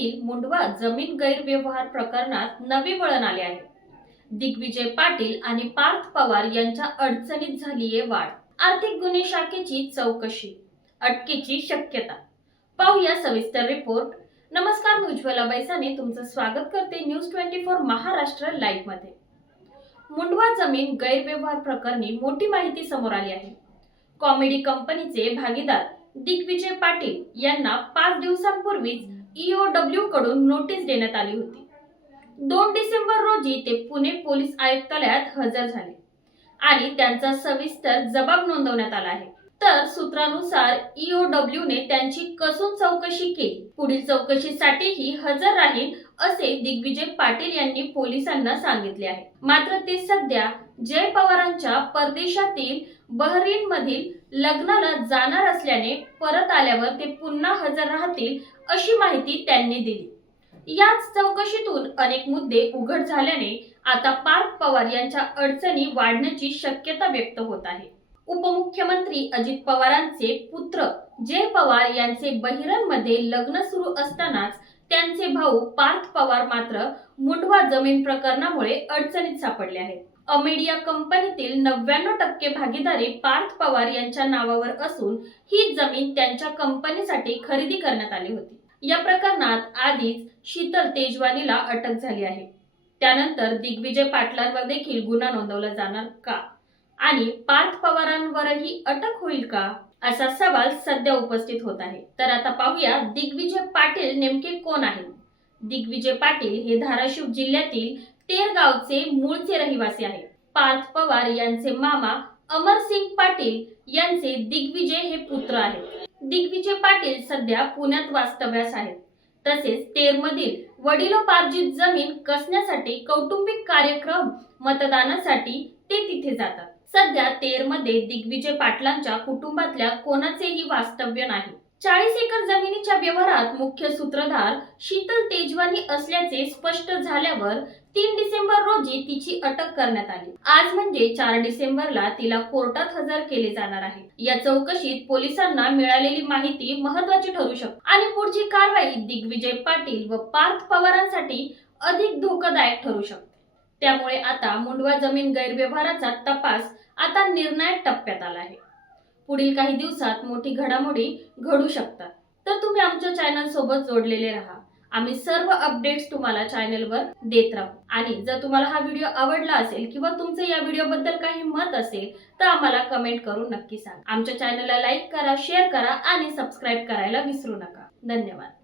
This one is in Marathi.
पाटील मुंडवा जमीन गैरव्यवहार प्रकरणात नवे वळण आले आहे। दिग्विजय पाटील आणि पार्थ पवार यांच्या अडचणीत झालीये वाढ। आर्थिक गुन्हे शाखेची चौकशी, अटकेची शक्यता। पाहूया सविस्तर रिपोर्ट। नमस्कार, मी उज्ज्वला बैसाने तुमचं स्वागत करते न्यूज 24 महाराष्ट्र लाईव्ह मध्ये। मुंडवा जमीन गैरव्यवहार प्रकरणी मोठी माहिती समोर आली आहे। कॉमेडी कंपनीचे भागीदार दिग्विजय पाटील यांना 5 दिवसांपूर्वीच EOW कडून नोटीस देण्यात आली होती। 2 डिसेंबर रोजी ते पुणे पोलीस आयुक्तालयात हजर झाले आणि त्यांचा सविस्तर जबाब नोंदवण्यात आला आहे। तर सूत्रानुसार EOW ने त्यांची कसून चौकशी केली। पुढील चौकशीसाठीही हजर राहील असे दिग्विजय पाटील यांनी पोलिसांना सांगितले आहे। मात्र ते सध्या जय पवारांच्या परदेशातील बहरीन मधील लग्नाला जाणार असल्याने परत आल्यावर ते पुन्हा हजर राहतील अशी माहिती त्यांनी दिली। याच चौकशीतून अनेक मुद्दे उघड झाल्याने आता पार्थ पवार यांच्या अडचणी वाढण्याची शक्यता व्यक्त होत आहे। उपमुख्यमंत्री अजित पवारांचे पुत्र जय पवार यांचे बहिरणमध्ये लग्न सुरू असतानाच त्यांचे भाऊ पार्थ पवार मात्र मुंडवा जमीन प्रकरणामुळे अडचणीत सापडले आहेत। अमेडिया कंपनीतील 99% भागीदारी पार्थ पवार यांच्या नावावर असून ही जमीन त्यांच्या कंपनीसाठी खरेदी करण्यात आली होती। या प्रकरणात आधीच शीतल तेजवानीला अटक झाली आहे। त्यानंतर दिग्विजय पाटलांवर देखील गुन्हा नोंदवला जाणार का आणि पार्थ पवारांवरही अटक होईल का, असा सवाल सध्या उपस्थित होत आहे। तर आता पाहूया दिग्विजय पाटील नेमके कोण आहेत। दिग्विजय पाटील हे धाराशिव जिल्ह्यातील तेर गावचे मूळचे रहिवासी आहेत। पार्थ पवार यांचे मामा अमरसिंग पाटील यांचे दिग्विजय हे पुत्र आहेत। दिग्विजय पाटील सध्या पुण्यात वास्तव्यास आहेत। तसेच तेरमधील वडिलोपार्जित जमीन कसण्यासाठी कौटुंबिक कार्यक्रम, मतदानासाठी ते तिथे जातात। सध्या तेरमध्ये दिग्विजय पाटलांच्या कुटुंबातल्या कोणाचेही वास्तव्य नाही। 40 एकर जमिनीच्या व्यवहारात मुख्य सूत्रधार शीतल तेजवानी असल्याचे स्पष्ट झाल्यावर 3 डिसेंबर रोजी तिची अटक करण्यात आली। आज म्हणजे 4 डिसेंबरला तिला कोर्टात हजर केले जाणार आहे। या चौकशीत पोलिसांना मिळालेली माहिती महत्त्वाची ठरू शकते आणि पुढची कारवाई दिग्विजय पाटील व पार्थ पवारांसाठी अधिक धोकादायक ठरू शकते। त्यामुळे आता मुंडवा जमीन गैरव्यवहाराचा तपास आता निर्णायक टप्प्यात आला आहे। पुढील काही दिवसात मोठी घडामोडी घडू शकतात। तर तुम्ही आमच्या चॅनल सोबत जोडलेले राहा। आम्ही सर्व अपडेट्स तुम्हाला चॅनलवर देत राहू। आणि जर तुम्हाला हा व्हिडिओ आवडला असेल किंवा तुमचे या व्हिडिओबद्दल काही मत असेल तर आम्हाला कमेंट करून नक्की सांगा। आमच्या चॅनलला लाईक करा, शेअर करा आणि सबस्क्राईब करायला विसरू नका। धन्यवाद।